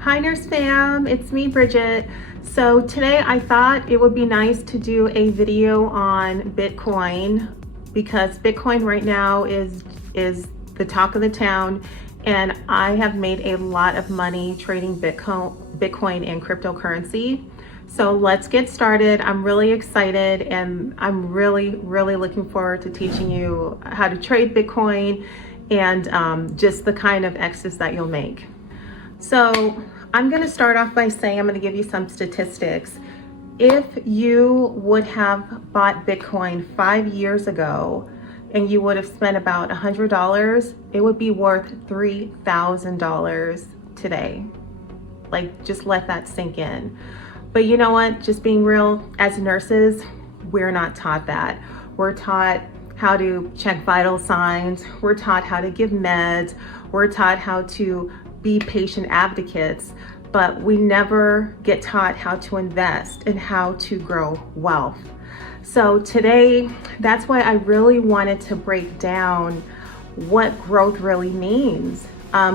Hi Nurse Fam, it's me Bridget. So today I thought it would be nice to do a video on Bitcoin because Bitcoin right now is the talk of the town, and I have made a lot of money trading Bitcoin and cryptocurrency. So let's get started. I'm really excited and I'm really looking forward to teaching you how to trade Bitcoin and just the kind of exits that you'll make. So I'm going to start off by saying I'm going to give you some statistics. If you would have bought Bitcoin 5 years ago and you would have spent about $100, it would be worth $3,000 today. Like, just let that sink in. But you know what? Just being real, as nurses, we're not taught that. We're taught how to check vital signs. We're taught how to give meds. We're taught how to be patient advocates, but we never get taught how to invest and how to grow wealth. So today, that's why I really wanted to break down what growth really means,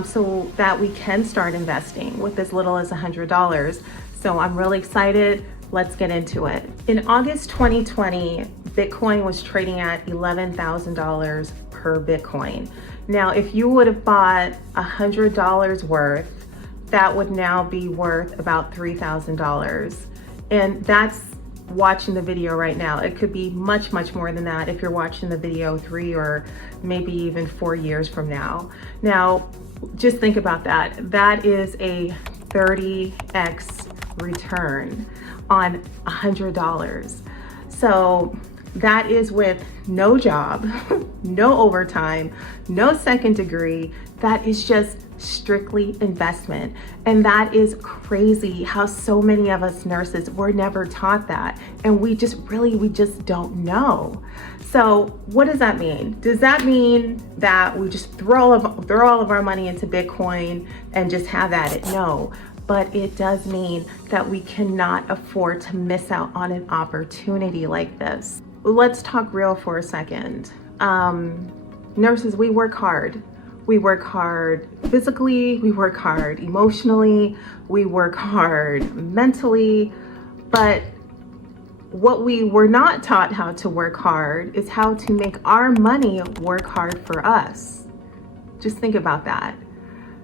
so that we can start investing with as little as $100. So I'm really excited. Let's get into it. In August 2020, Bitcoin was trading at $11,000 per Bitcoin. Now, if you would have bought $100 worth, that would now be worth about $3,000. And that's watching the video right now. It could be much more than that if you're watching the video 3 or maybe even 4 years from now. Now, just think about that. That is a 30x return on $100. So that is with no job, no overtime, no second degree. That is just strictly investment. And that is crazy how so many of us nurses were never taught that. And we just don't know. So what does that mean? Does that mean that we just throw all of our money into Bitcoin and just have at it? No. But it does mean that we cannot afford to miss out on an opportunity like this. Let's talk real for a second. Nurses, we work hard. We work hard physically, we work hard emotionally, we work hard mentally, but what we were not taught how to work hard is how to make our money work hard for us. Just think about that.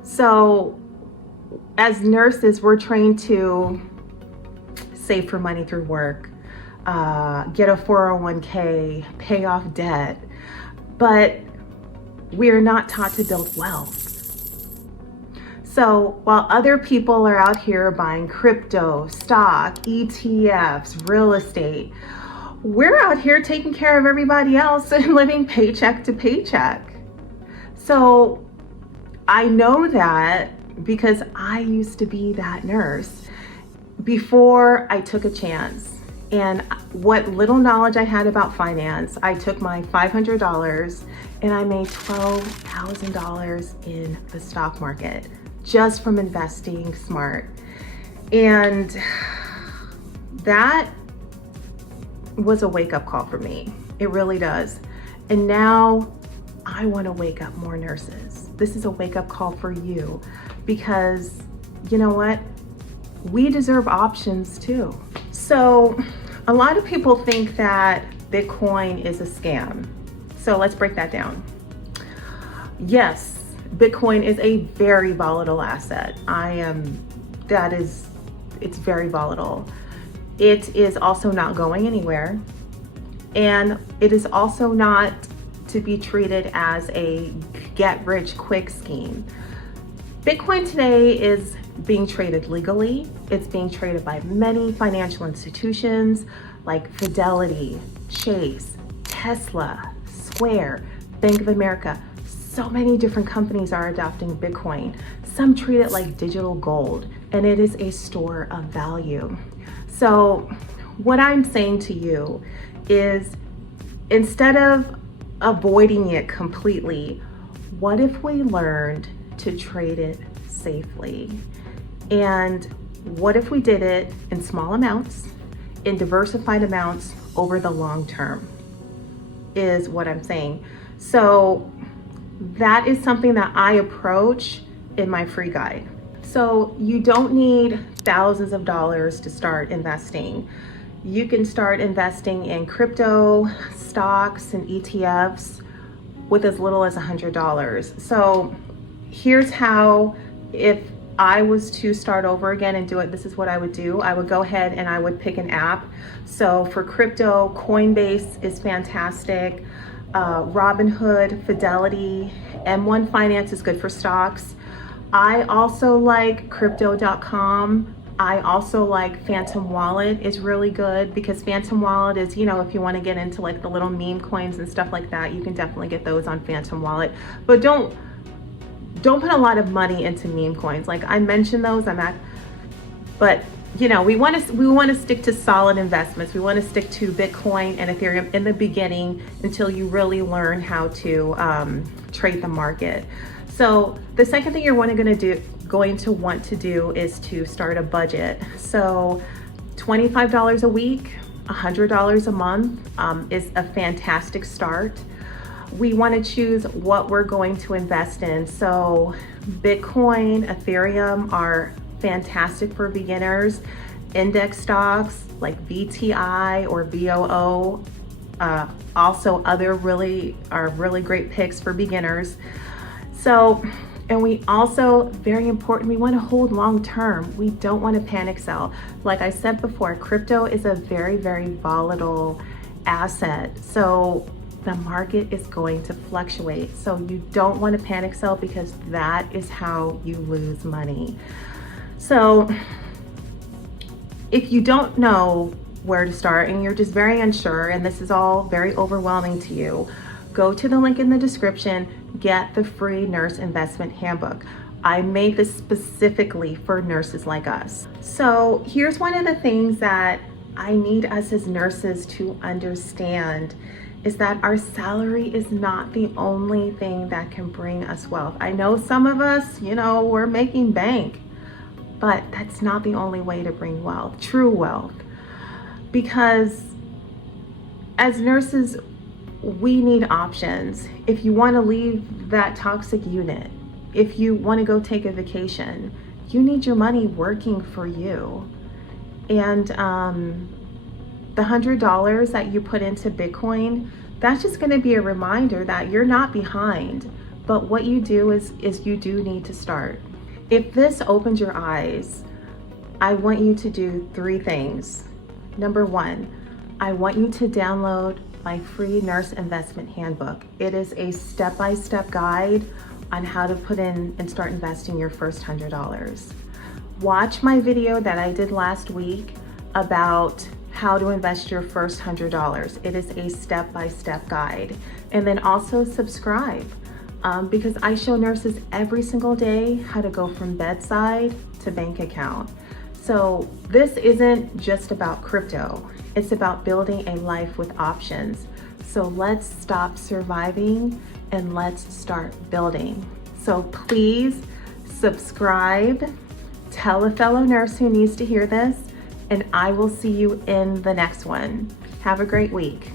So as nurses, we're trained to save for money through work, get a 401k, pay off debt, but we are not taught to build wealth. So while other people are out here buying crypto, stock, ETFs, real estate, we're out here taking care of everybody else and living paycheck to paycheck. So I know that because I used to be that nurse before I took a chance. And what little knowledge I had about finance, I took my $500 and I made $12,000 in the stock market just from investing smart. And that was a wake-up call for me. It really does. And now I want to wake up more nurses. This is a wake-up call for you because you know what? We deserve options too. So a lot of people think that Bitcoin is a scam. So let's break that down. Yes, Bitcoin is a very volatile asset. It's very volatile. It is also not going anywhere. And it is also not to be treated as a get rich quick scheme. Bitcoin today is being traded legally. It's being traded by many financial institutions like Fidelity, Chase, Tesla, Square, Bank of America. So many different companies are adopting Bitcoin. Some treat it like digital gold, and it is a store of value. So what I'm saying to you is, instead of avoiding it completely, what if we learned to trade it safely? And what if we did it in small amounts, in diversified amounts over the long term, is what I'm saying. So that is something that I approach in my free guide. So you don't need thousands of dollars to start investing. You can start investing in crypto, stocks, and ETFs with as little as $100. So here's how, if I was to start over again and do it, this is what I would do. I would go ahead and I would pick an app. So for crypto, Coinbase is fantastic. Robinhood, Fidelity, M1 Finance is good for stocks. I also like crypto.com. I also like Phantom Wallet is really good, because Phantom Wallet is, you know, if you want to get into like the little meme coins and stuff like that, you can definitely get those on Phantom Wallet. But don't put a lot of money into meme coins. Like I mentioned those, but you know, we want to stick to solid investments. We want to stick to Bitcoin and Ethereum in the beginning until you really learn how to trade the market. So the second thing you're going to want to do is to start a budget. So $25 a week, $100 a month is a fantastic start. We want to choose what we're going to invest in. So Bitcoin, Ethereum are fantastic for beginners. Index stocks like VTI or VOO, also other really great picks for beginners. So, and we also, very important, we want to hold long term. We don't want to panic sell. Like I said before, crypto is a very, very volatile asset. So the market is going to fluctuate. So you don't want to panic sell, because that is how you lose money. So if you don't know where to start and you're just very unsure and this is all very overwhelming to you, go to the link in the description, get the free nurse investment handbook. I made this specifically for nurses like us. So here's one of the things that I need us as nurses to understand, is that our salary is not the only thing that can bring us wealth. I know some of us, you know, we're making bank, but that's not the only way to bring wealth, true wealth. Because as nurses, we need options. If you want to leave that toxic unit, if you want to go take a vacation, you need your money working for you. And the $100 that you put into Bitcoin, that's just going to be a reminder that you're not behind. But what you do is you do need to start. If this opens your eyes, I want you to do 3 things. Number 1, I want you to download my free nurse investment handbook. It is a step-by-step guide on how to put in and start investing your first $100. Watch my video that I did last week about how to invest your first $100. It is a step-by-step guide. And then also subscribe. Because I show nurses every single day how to go from bedside to bank account. So this isn't just about crypto, it's about building a life with options. So let's stop surviving and let's start building. So please subscribe, tell a fellow nurse who needs to hear this, and I will see you in the next one. Have a great week.